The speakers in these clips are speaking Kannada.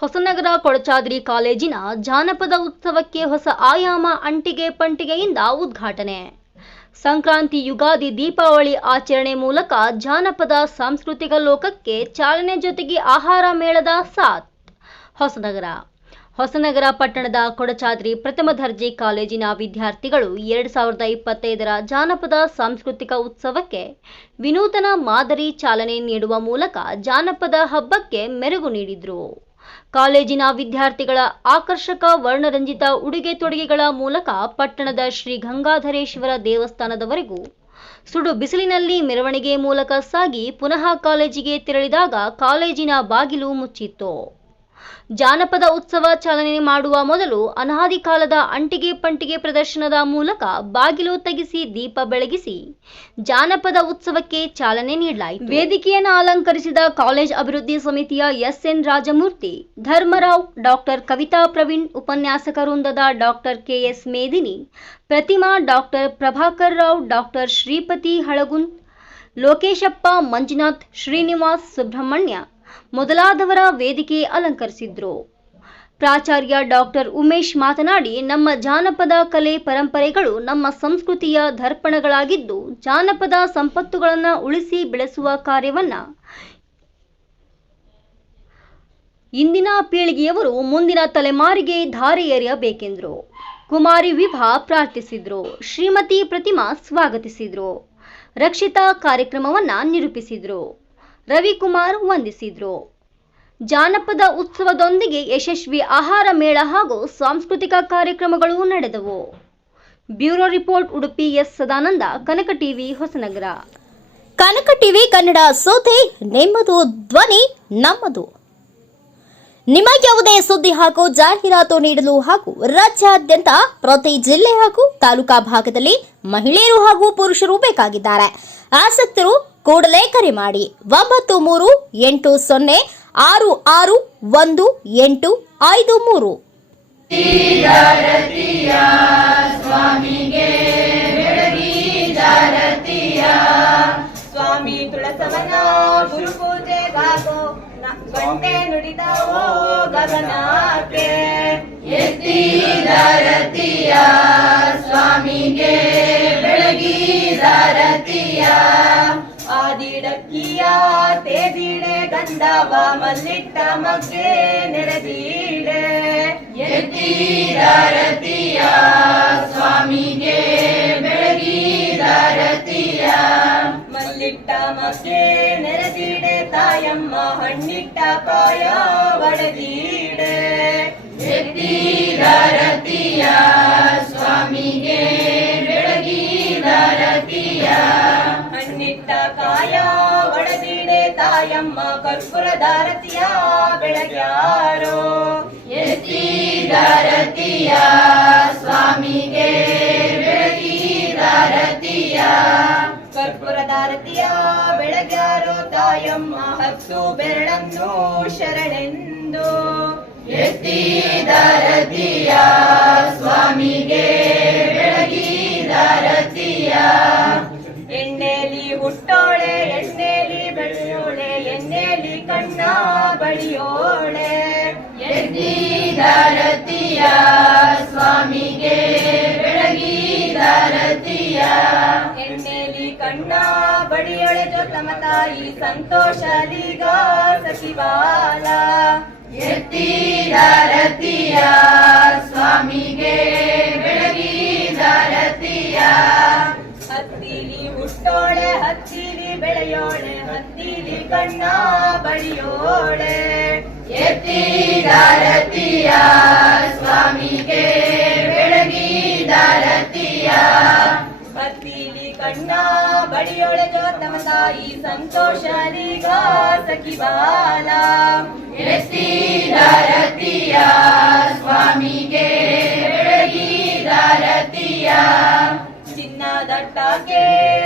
ಹೊಸನಗರ ಕೊಡಚಾದ್ರಿ ಕಾಲೇಜಿನ ಜಾನಪದ ಉತ್ಸವಕ್ಕೆ ಹೊಸ ಆಯಾಮ ಅಂಟಿಗೆ ಪಂಟಿಗೆಯಿಂದ ಉದ್ಘಾಟನೆ. ಸಂಕ್ರಾಂತಿ ಯುಗಾದಿ ದೀಪಾವಳಿ ಆಚರಣೆ ಮೂಲಕ ಜಾನಪದ ಸಾಂಸ್ಕೃತಿಕ ಲೋಕಕ್ಕೆ ಚಾಲನೆ ಜೊತೆಗೆ ಆಹಾರ ಮೇಳದ ಸಾತ್ ಹೊಸನಗರ. ಹೊಸನಗರ ಪಟ್ಟಣದ ಕೊಡಚಾದ್ರಿ ಪ್ರಥಮ ದರ್ಜೆ ಕಾಲೇಜಿನ ವಿದ್ಯಾರ್ಥಿಗಳು ಎರಡು ಸಾವಿರದ ಇಪ್ಪತ್ತೈದರ ಜಾನಪದ ಸಾಂಸ್ಕೃತಿಕ ಉತ್ಸವಕ್ಕೆ ವಿನೂತನ ಮಾದರಿ ಚಾಲನೆ ನೀಡುವ ಮೂಲಕ ಜಾನಪದ ಹಬ್ಬಕ್ಕೆ ಮೆರುಗು ನೀಡಿದರು. ಕಾಲೇಜಿನ ವಿದ್ಯಾರ್ಥಿಗಳ ಆಕರ್ಷಕ ವರ್ಣರಂಜಿತ ಉಡುಗೆ ತೊಡುಗೆಗಳ ಮೂಲಕ ಪಟ್ಟಣದ ಶ್ರೀ ಗಂಗಾಧರೇಶ್ವರ ದೇವಸ್ಥಾನದವರೆಗೂ ಸುಡು ಬಿಸಿಲಿನಲ್ಲಿ ಮೆರವಣಿಗೆ ಮೂಲಕ ಸಾಗಿ ಪುನಃ ಕಾಲೇಜಿಗೆ ತೆರಳಿದಾಗ ಕಾಲೇಜಿನ ಬಾಗಿಲು ಮುಚ್ಚಿತ್ತು. ಜಾನಪದ ಉತ್ಸವ ಚಾಲನೆ ಮಾಡುವ ಮೊದಲು ಅನಾದಿ ಕಾಲದ ಅಂಟಿಗೆ ಪಂಟಿಗೆ ಪ್ರದರ್ಶನದ ಮೂಲಕ ಬಾಗಿಲು ತೆಗೆಸಿ ದೀಪ ಬೆಳಗಿಸಿ ಜಾನಪದ ಉತ್ಸವಕ್ಕೆ ಚಾಲನೆ ನೀಡಲಾಯಿತು. ವೇದಿಕೆಯನ್ನು ಅಲಂಕರಿಸಿದ ಕಾಲೇಜ್ ಅಭಿವೃದ್ಧಿ ಸಮಿತಿಯ S N Rajamurthy Dharmarao, doctor Kavita Praveen, ಉಪನ್ಯಾಸಕ ವೃಂದದ doctor K S Medini, Pratima doctor Prabhakar Rao, doctor Shripati Halagund, Lokeshappa Manjunath, Srinivas Subrahmanya ಮೊದಲಾದವರ ವೇದಿಕೆ ಅಲಂಕರಿಸಿದ್ರು. ಪ್ರಾಚಾರ್ಯ ಡಾಕ್ಟರ್ ಉಮೇಶ್ ಮಾತನಾಡಿ, ನಮ್ಮ ಜಾನಪದ ಕಲೆ ಪರಂಪರೆಗಳು ನಮ್ಮ ಸಂಸ್ಕೃತಿಯ ದರ್ಪಣಗಳಾಗಿದ್ದು, ಜಾನಪದ ಸಂಪತ್ತುಗಳನ್ನು ಉಳಿಸಿ ಬೆಳೆಸುವ ಕಾರ್ಯವನ್ನ ಇಂದಿನ ಪೀಳಿಗೆಯವರು ಮುಂದಿನ ತಲೆಮಾರಿಗೆ ಧಾರೆ ಎರೆಯಬೇಕೆಂದರು. ಕುಮಾರಿ ವಿಭಾ ಪ್ರಾರ್ಥಿಸಿದ್ರು. ಶ್ರೀಮತಿ ಪ್ರತಿಮಾ ಸ್ವಾಗತಿಸಿದ್ರು. ರಕ್ಷಿತಾ ಕಾರ್ಯಕ್ರಮವನ್ನ ನಿರೂಪಿಸಿದ್ರು. ರವಿಕುಮಾರ್ ವಂದಿಸಿದ್ರು. ಜಾನಪದ ಉತ್ಸವದೊಂದಿಗೆ ಯಶಸ್ವಿ ಆಹಾರ ಮೇಳ ಹಾಗೂ ಸಾಂಸ್ಕೃತಿಕ ಕಾರ್ಯಕ್ರಮಗಳು ನಡೆದವು. Bureau report Udupi S. Sadananda, Kanaka TV, Hosanagara. Kanaka TV Kannada ಸೋತೆ ನಿಮ್ಮದು ಧ್ವನಿ, ನಮ್ಮದು. ನಿಮ್ಮ ಯಾವುದೇ ಸುದ್ದಿ ಹಾಗೂ ಜಾಹೀರಾತು ನೀಡಲು ಹಾಗೂ ರಾಜ್ಯಾದ್ಯಂತ ಪ್ರತಿ ಜಿಲ್ಲೆ ಹಾಗೂ ತಾಲೂಕಾ ಭಾಗದಲ್ಲಿ ಮಹಿಳೆಯರು ಹಾಗೂ ಪುರುಷರು ಬೇಕಾಗಿದ್ದಾರೆ. ಆಸಕ್ತರು ಕೂಡಲೇ ಕರೆ ಮಾಡಿ. ಒಂಬತ್ತು ಮೂರು ಎಂಟು ಸೊನ್ನೆ ಆರು ಆರು ಒಂದು ಎಂಟು ಐದು ಮೂರು. ಸ್ವಾಮಿ ತುಳಸವನ ಗುರು ನ- ಗಂಟೆ ನುಡಿದವೋ ಗಗನಕ್ಕೆ ಎತ್ತಿದರತಿಯ ಸ್ವಾಮಿಗೆ ಬೆಳಗಿದರತಿಯ ಆದಿಡಕ್ಕಿಯ ತೇದಿಡೆ ಗಂಧವ ಮಲ್ಲಿಟ್ಟ ಮಗ್ಗೆ ನೆರೆದೀಡೆ ಎತ್ತಿದರತಿಯ ಸ್ವಾಮಿಗೆ ಬೆಳಗಿದರತಿಯ ಮಲ್ಲಿಟ್ಟ ಮಗ್ಗೆ ನೆರೆದೀಡೆ ತಾಯಮ್ಮ ಹಣ್ಣಿಟ್ಟ ಕಾಯ ಒಡೆದೀಡೆ ಎತ್ತಿದರತಿಯ ಸ್ವಾಮಿಗೆ ಬೆಳಗಿದರತಿಯ ಹಣ್ಣಿಟ್ಟ ಕಾಯ ಒಡೆದೀಡೆ ತಾಯಮ್ಮ ಕರ್ಪುರದಾರತಿಯ ಬೆಳಗ್ಯಾರೋ ಎತ್ತಿದರತಿಯ ಸ್ವಾಮಿಗೆ ಬೆಳಗಿದರತಿಯ ಕರ್ಪುರದಾರತಿಯ ಬೆಳಗ್ಯಾರೋ ತಾಯಮ್ಮ ಹತ್ತು ಬೆರಳನ್ನು ಶರಣೆಂದು. ಎತ್ತಿದರತಿಯ ಸ್ವಾಮಿಗೆ ಬೆಳಗಿದರತಿಯ ಎಣ್ಣೆಲಿ ಹುಟ್ಟೋಳೆ ಎಣ್ಣೆಲಿ ಬೆಳೆಯೋಳೆ ಎಣ್ಣೆಲಿ ಕಣ್ಣ ಬಳಿಯೋಳೆ ಎದ್ದಿದರತಿಯ ಸ್ವಾಮಿಗೆ ಬೆಳಗಿದರತಿಯ ಎಣ್ಣೆಲಿ ಕಣ್ಣ ಬಡಿಯೋಳೆ ಜೊತಮ ತಾಯಿ ಸಂತೋಷಲಿಗ ಸಚಿವಾಲ. ಎತ್ತಿದರತಿಯ ಸ್ವಾಮಿಗೆ ಬೆಳಗಿದರತಿಯ ಹುಟ್ಟೋಳೆ ಹತ್ತಿಲಿ ಬೆಳೆಯೋಳೆ, ಹತ್ತಿಲಿ ಕಣ್ಣ ಬಡಿಯೋಳೆ. ಎತ್ತಿದಾರತಿಯ ಸ್ವಾಮಿಗೆ ಬೆಳಗಿದಾರತಿಯ ಹತ್ತಿಲಿ ಕಣ್ಣ ಬಡಿಯೋಳೆ ಜೋತಮ ತಾಯಿ ಸಂತೋಷರಿಗ ಸಖಿ ಬಾಲ. ಎತ್ತಿದಾರತಿಯ ಸ್ವಾಮಿಗೆ ಬೆಳಗಿದರತಿಯ ಚಿನ್ನದಟ್ಟಾಕೆ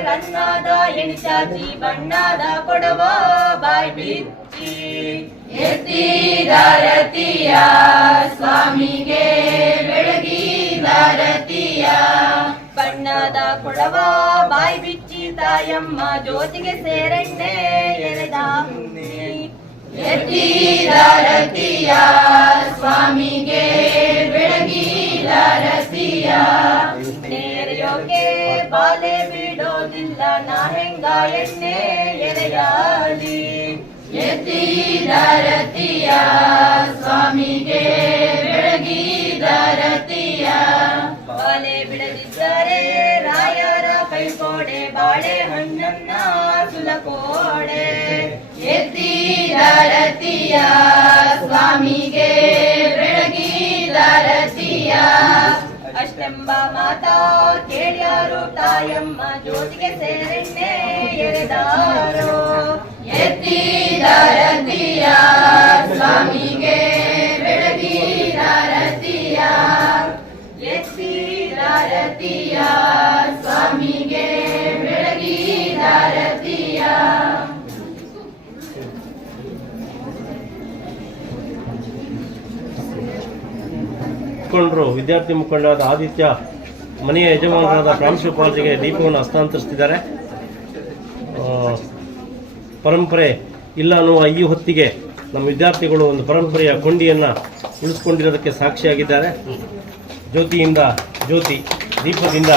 ರನ್ನದ ಎಣಿಚಾಚಿ ಬಣ್ಣದ ಕೊಡವ ಬಾಯ್ ಬಿಚ್ಚಿ ಎತ್ತಿದರತಿಯ ಸ್ವಾಮಿಗೆ ಬೆಳಗಿದರತಿಯ ಬಣ್ಣದ ಕೊಡವ ಬಾಯಿ ಬಿಚ್ಚಿ ತಾಯಮ್ಮ ಜ್ಯೋತಿಗೆ ಸೇರೆಣ್ಣೆ ಎಳೆದ ಎತ್ತಿದಾರತಿಯ ಸ್ವಾಮಿಗೆ ಬೆಳಗಿದಾರತಿಯ ನೇರೆಯೋಕೆ ಬಾಲೆ ಬಿಡೋದಿಲ್ಲ, ನಾ ಹೆಂಗ ಎಣ್ಣೆ ಎರೆಯಾಲಿ ಎತ್ತಿದಾರತಿಯ ಸ್ವಾಮಿಗೆ ಬೆಳಗಿದಾರತಿಯ ಬಾಲೆ ಬಿಡದಿದ್ದರೆ ರಾಯರ ಕೈಕೋಡೆ ಬಾಳೆಹಣ್ಣನ್ನ ಸುಲಕೋಡೆ. ಎತ್ತಿದಾರತಿಯ ಸ್ವಾಮಿಗೆ ಬೆಳಗಿದಾರತಿಯ ಅಷ್ಟೆಂಬ ಮಾತಾ ಕೇಳ್ಯಾರು ತಾಯಮ್ಮ ಜ್ಯೋತಿಗೆ ಸೇರೆಣ್ಣೆ ಎರೆದಾರೋ. ಎತ್ತಿದಾರತಿಯ ಸ್ವಾಮಿಗೆ ಮುಖಂಡರು, ವಿದ್ಯಾರ್ಥಿ ಮುಖಂಡರಾದ ಆದಿತ್ಯ, ಮನೆಯ ಯಜಮಾನರಾದ ಪ್ರಾಂಶುಪಾಲರಿಗೆ ದೀಪವನ್ನು ಹಸ್ತಾಂತರಿಸ್ತಿದ್ದಾರೆ ಪರಂಪರೆ ಇಲ್ಲ ಅನ್ನುವ ಈ ಹೊತ್ತಿಗೆ ನಮ್ಮ ವಿದ್ಯಾರ್ಥಿಗಳು ಒಂದು ಪರಂಪರೆಯ ಕೊಂಡಿಯನ್ನು ಉಳಿಸ್ಕೊಂಡಿರೋದಕ್ಕೆ ಸಾಕ್ಷಿಯಾಗಿದ್ದಾರೆ. ಜ್ಯೋತಿಯಿಂದ ಜ್ಯೋತಿ, ದೀಪದಿಂದ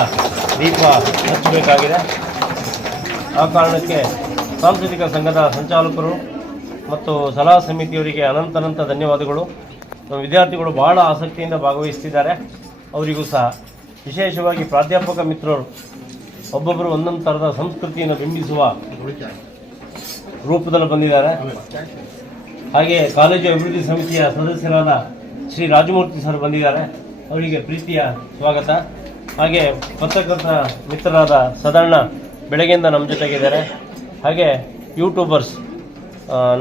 ದೀಪ ಹಚ್ಚಬೇಕಾಗಿದೆ. ಆ ಕಾರಣಕ್ಕೆ ಸಾಂಸ್ಕೃತಿಕ ಸಂಘದ ಸಂಚಾಲಕರು ಮತ್ತು ಸಲಹಾ ಸಮಿತಿಯವರಿಗೆ ಅನಂತನಂತ ಧನ್ಯವಾದಗಳು. ನಮ್ಮ ವಿದ್ಯಾರ್ಥಿಗಳು ಬಹಳ ಆಸಕ್ತಿಯಿಂದ ಭಾಗವಹಿಸ್ತಿದ್ದಾರೆ. ಅವರಿಗೂ ಸಹ ವಿಶೇಷವಾಗಿ ಪ್ರಾಧ್ಯಾಪಕ ಮಿತ್ರರು ಒಬ್ಬೊಬ್ಬರು ಒಂದೊಂದು ಥರದ ಸಂಸ್ಕೃತಿಯನ್ನು ಬಿಂಬಿಸುವ ರೂಪದಲ್ಲಿ ಬಂದಿದ್ದಾರೆ. ಹಾಗೆ ಕಾಲೇಜು ಅಭಿವೃದ್ಧಿ ಸಮಿತಿಯ ಸದಸ್ಯರಾದ ಶ್ರೀ ರಾಜಮೂರ್ತಿ ಸರ್ ಬಂದಿದ್ದಾರೆ. ಅವರಿಗೆ ಪ್ರೀತಿಯ ಸ್ವಾಗತ. ಹಾಗೆ ಪತ್ರಕರ್ತ ಮಿತ್ರರಾದ ಸದಣ್ಣ ಬೆಳಗ್ಗೆಯಿಂದ ನಮ್ಮ ಜೊತೆಗಿದ್ದಾರೆ. ಹಾಗೆ ಯೂಟ್ಯೂಬರ್ಸ್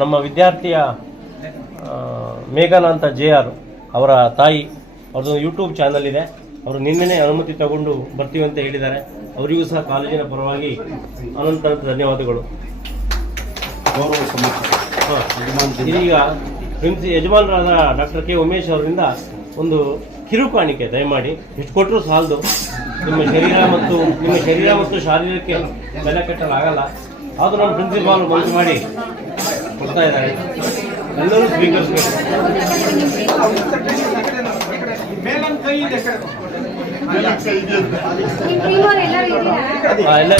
ನಮ್ಮ ವಿದ್ಯಾರ್ಥಿಯ ಮೇಘನಾ ಅಂತ ಜೆ ಆರ್ ಅವರ ತಾಯಿ ಅವ್ರದ್ದು ಯೂಟ್ಯೂಬ್ ಚಾನಲ್ ಇದೆ. ಅವರು ನಿನ್ನೆನೇ ಅನುಮತಿ ತಗೊಂಡು ಬರ್ತೀವಿ ಅಂತ ಹೇಳಿದ್ದಾರೆ. ಅವರಿಗೂ ಸಹ ಕಾಲೇಜಿನ ಪರವಾಗಿ ಅನಂತ ಧನ್ಯವಾದಗಳು. ಈಗ ಪ್ರಿನ್ಸಿ ಯಜಮಾನರಾದ ಡಾಕ್ಟರ್ ಕೆ ಉಮೇಶ್ ಅವರಿಂದ ಒಂದು ಕಿರುಕಾಣಿಕೆ ದಯಮಾಡಿ. ಎಷ್ಟು ಕೊಟ್ಟರು ಸಾಲದು. ನಿಮ್ಮ ಶರೀರ ಮತ್ತು ನಿಮ್ಮ ಶರೀರ ಮತ್ತು ಶಾರೀರಕ್ಕೆ ಬೆಲೆ ಕಟ್ಟಲಾಗಲ್ಲ. ಆದರೂ ನಾನು ಪ್ರಿನ್ಸಿಪಾಲ್ ಮನಸ್ಸು ಮಾಡಿ ಕೊಡ್ತಾ ಇದ್ದಾರೆ. ಎಲ್ಲರೂ ಸ್ವೀಕರಿಸಬೇಕು ಹಾ, ಎಲ್ಲ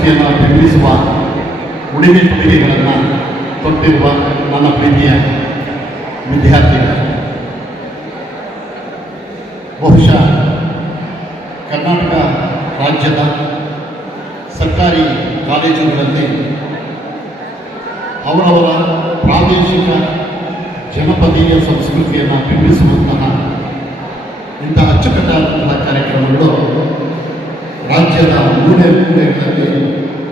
ಸಂಸ್ಕೃತಿಯನ್ನು ಬೆಂಬಲಿಸುವ ಉಡುಗೆ ತೊಡುಗೆಗಳನ್ನು ತೊಟ್ಟಿರುವ ನನ್ನ ಪ್ರೀತಿಯ ವಿದ್ಯಾರ್ಥಿಗಳು. ಬಹುಶಃ ಕರ್ನಾಟಕ ರಾಜ್ಯದ ಸರ್ಕಾರಿ ಕಾಲೇಜುಗಳಲ್ಲಿ ಅವರವರ ಪ್ರಾದೇಶಿಕ ಜನಪದೀಯ ಸಂಸ್ಕೃತಿಯನ್ನು ಬಿಂಬಿಸುವಂತಹ ಇಂತಹ ಅಚ್ಚುಕಟ್ಟಾದಂತಹ ಕಾರ್ಯಕ್ರಮಗಳು ರಾಜ್ಯದ ಮೂಲೆ ಮೂಲೆಗಳಲ್ಲಿ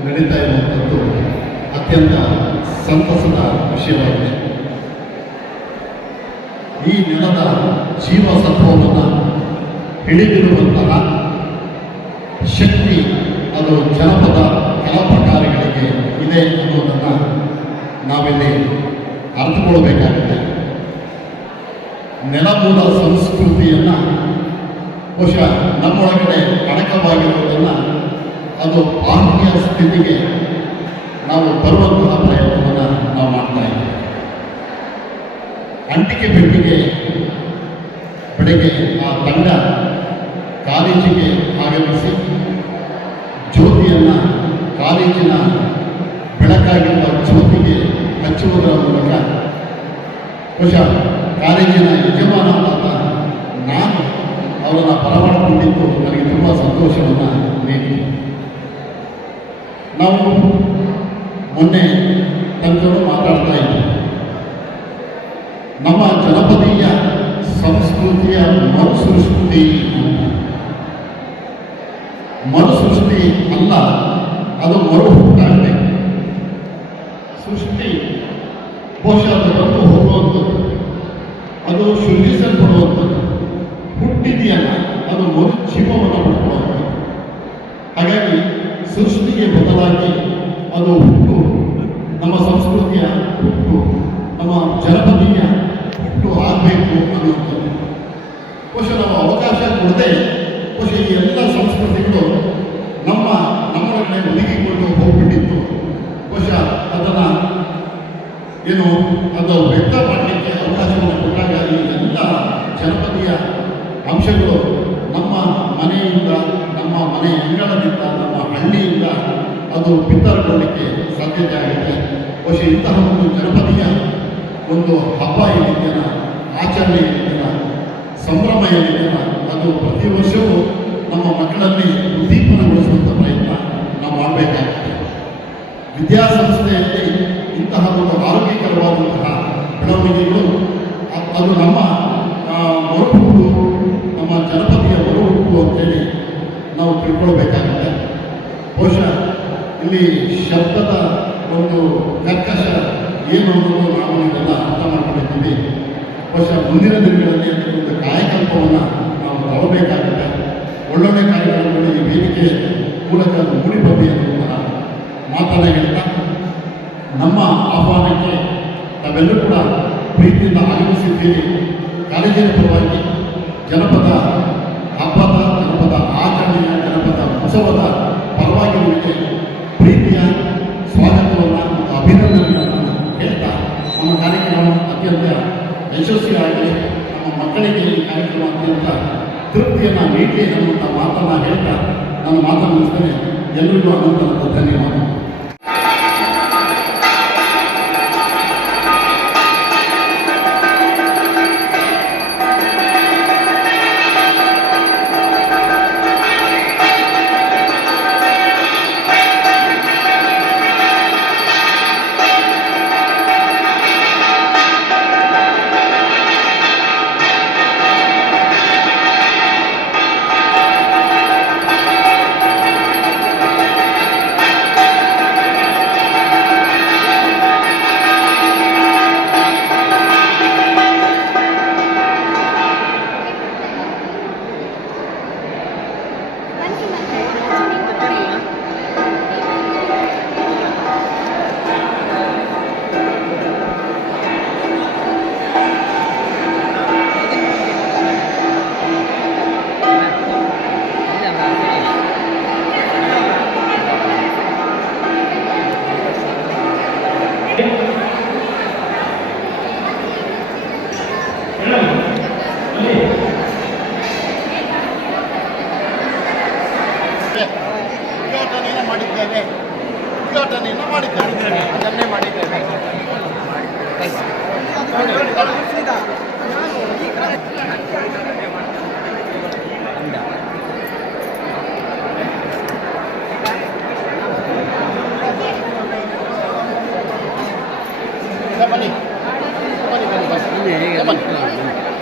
ನಡೀತಾ ಇರುವಂಥದ್ದು ಅತ್ಯಂತ ಸಂತಸದ ವಿಷಯವಾಗಿದೆ. ಈ ನೆಲದ ಜೀವ ಸತ್ವವನ್ನು ಹಿಡಿದಿರುವಂತಹ ಶಕ್ತಿ ಅದು ಜನಪದ ಪ್ರಕಾರಗಳಿಗೆ ಇದೆ ಅನ್ನೋದನ್ನು ನಾವಿಲ್ಲಿ ಅರ್ಥಕೊಳ್ಳಬೇಕಾಗಿದೆ ನೆಲಮೂಲ ಸಂಸ್ಕೃತಿಯನ್ನು ಬಹುಶಃ ನಮ್ಮೊಳಗಡೆ ಅಡಕವಾಗಿರುವುದನ್ನು ಅದು ಆತ್ಮೀಯ ಸ್ಥಿತಿಗೆ ನಾವು ಬರುವಂತಹ ಪ್ರಯತ್ನವನ್ನು ನಾವು ಮಾಡ್ತಾ ಇದ್ದೇವೆ. ಅಂಟಿಕೆ ಬೆಟ್ಟಿಗೆ ಬೆಳಗ್ಗೆ ಆ ತಂಡ ಕಾಲೇಜಿಗೆ ಆಗಮಿಸಿ ಜ್ಯೋತಿಯನ್ನು ಕಾಲೇಜಿನ ಬೆಳಕಾಗಿರುವ ಜ್ಯೋತಿಗೆ ಹಚ್ಚುವುದರ ಮೂಲಕ ಬಹುಶಃ ಕಾಲೇಜಿನ ಯಜಮಾನವಾದ ನಾನು ಅವರನ್ನು ಬರಮಾಡಿಕೊಂಡಿದ್ದು ನನಗೆ ತುಂಬ ಸಂತೋಷವನ್ನು ನೀಡಿತು ನಾವು ಮೊನ್ನೆ ತಂದೆಯವರು ಮಾತಾಡ್ತಾ ಇದ್ದೀವಿ ನಮ್ಮ ಜನಪದೀಯ ಸಂಸ್ಕೃತಿಯ ಮರುಸೃಷ್ಟಿ ಮರುಸೃಷ್ಟಿ ಅಲ್ಲ, ಅದು ಮರು ಹುಟ್ಟಾಗಿದೆ ಸೃಷ್ಟಿ ಬಹುಶಃ ಬಂದು ಹೋಗುವಂಥದ್ದು ಅದು ಶುದ್ಧಿಸಲ್ಪಡುವಂಥದ್ದು ಹುಟ್ಟಿದೆಯಲ್ಲ, ಅದು ಮರು ಜೀವವನ್ನು ಸೃಷ್ಟಿಗೆ ಬದಲಾಗಿ ಅದು ಹುಟ್ಟು. ನಮ್ಮ ಸಂಸ್ಕೃತಿಯ ಹುಟ್ಟು, ನಮ್ಮ ಜನಪದೀಯ ಹುಟ್ಟು ಆಗಬೇಕು ಅನ್ನುವಂಥದ್ದು. ಬಹುಶಃ ನಾವು ಅವಕಾಶ ಕೊಡದೆ, ಬಹುಶಃ ಈ ಎಲ್ಲ ಸಂಸ್ಕೃತಿಗಳು ನಮ್ಮ ನಮ್ಮೊಳಗಡೆ ಒದಗಿಕೊಂಡು ಹೋಗ್ಬಿಟ್ಟಿತ್ತು. ಬಹುಶಃ ಅದನ್ನು ಏನು, ಅದು ವ್ಯಕ್ತ ಮಾಡಲಿಕ್ಕೆ ಅವಕಾಶವನ್ನು ಕೊಟ್ಟಾಗ ಈ ಎಲ್ಲ ಜನಪದೀಯ ಅಂಶಗಳು ಹಳ್ಳಿಯಿಂದ ಅದು ಬಿತ್ತರಗೊಳ್ಳಲಿಕ್ಕೆ ಸಾಧ್ಯತೆ ಆಗುತ್ತೆ ಬಹುಶಃ ಇಂತಹ ಒಂದು ಜನಪದೀಯ ಒಂದು ಹಬ್ಬ ಏನಿದೆಯಲ್ಲ, ಆಚರಣೆ ಏನಿದೆಯಲ್ಲ ಸಂಭ್ರಮ ಏನಿದೆಯಲ್ಲ ಅದು ಪ್ರತಿ ವರ್ಷವೂ ನಮ್ಮ ಮಕ್ಕಳಲ್ಲಿ ಉದ್ದೀಪನಗೊಳಿಸುವಂಥ ಪ್ರಯತ್ನ ನಾವು ಮಾಡಬೇಕಾಗುತ್ತೆ. ವಿದ್ಯಾಸಂಸ್ಥೆಯಲ್ಲಿ ಇಂತಹ ಒಂದು ಆರೋಗ್ಯಕರವಾದಂತಹ ಬೆಳವಣಿಗೆಗಳು ಅದು ನಮ್ಮ ಮರುಹುಟ್ಟು ನಮ್ಮ ಜನಪದೀಯ ಮರುಹುಟ್ಟು ಅಂತೇಳಿ ನಾವು ತಿಳ್ಕೊಳ್ಬೇಕಾಗುತ್ತೆ. ಇಲ್ಲಿ ಶಬ್ದದ ಒಂದು ಕರ್ಕಶ ಏನು ಅನ್ನೋದು ನಾವು ಇದೆಲ್ಲ ಅರ್ಥ ಮಾಡ್ಕೊಂಡಿದ್ದೀವಿ. ಬಹುಶಃ ಮುಂದಿನ ದಿನಗಳಲ್ಲಿ ಅದಕ್ಕೆ ಒಂದು ಕಾಯಕಲ್ಪವನ್ನು ನಾವು ತಗೊಳ್ಬೇಕಾಗುತ್ತೆ ಒಳ್ಳೊಳ್ಳೆ ಕಾರ್ಯಕ್ರಮಗಳು ಈ ವೇದಿಕೆ ಮೂಲಕ ಮೂಡಿ ಬರಲಿ ಅನ್ನುವಂತಹ ಮಾತನ್ನ ಹೇಳ್ತಾ ನಮ್ಮ ಆಹ್ವಾನಕ್ಕೆ ತಾವೆಲ್ಲರೂ ಕೂಡ ಪ್ರೀತಿಯಿಂದ ಆಗಮಿಸಿದ್ದೀರಿ ಕಾಲೇಜಿನ ಪರವಾಗಿ ಜನಪದ ಹಬ್ಬದ ಜನಪದ ಆಚರಣೆಯ ಜನಪದ ಉತ್ಸವದ ಪರವಾಗಿ ನಿಮಗೆ ಪ್ರೀತಿಯ ಸ್ವಾಗತವನ್ನು ಮತ್ತು ಅಭಿನಂದನೆಗಳನ್ನು ಹೇಳ್ತಾ ನಮ್ಮ ಕಾರ್ಯಕ್ರಮ ಅತ್ಯಂತ ಯಶಸ್ವಿಯಾಗಲಿ ನಮ್ಮ ಮಕ್ಕಳಿಗೆ ಈ ಕಾರ್ಯಕ್ರಮ ಅತ್ಯಂತ ತೃಪ್ತಿಯನ್ನು ನೀಡಲಿ ಅನ್ನುವಂಥ ಮಾತನ್ನು ಹೇಳ್ತಾ ನಾನು ಮಾತನ್ನು ಮುಗಿಸ್ತೇನೆ ಎಲ್ರಿಗೂ ಅನಂತ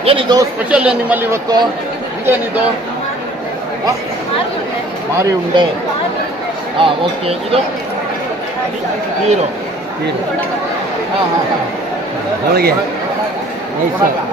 ಏನಿದು? ಸ್ಪೆಷಲ್ ಏನು ನಿಮ್ಮಲ್ಲಿ ಇವತ್ತು? ಇದೇನಿದು? ಮಾರಿ ಉಂಡೆ. ಹಾಂ ಓಕೆ ಇದು ನೀರು ನೀರು ಹಾ ಹಾ ಹಾಂ. ಹೋಳಿಗೆ. ಇದೇನಿದು ಸ್ವೀಟಾ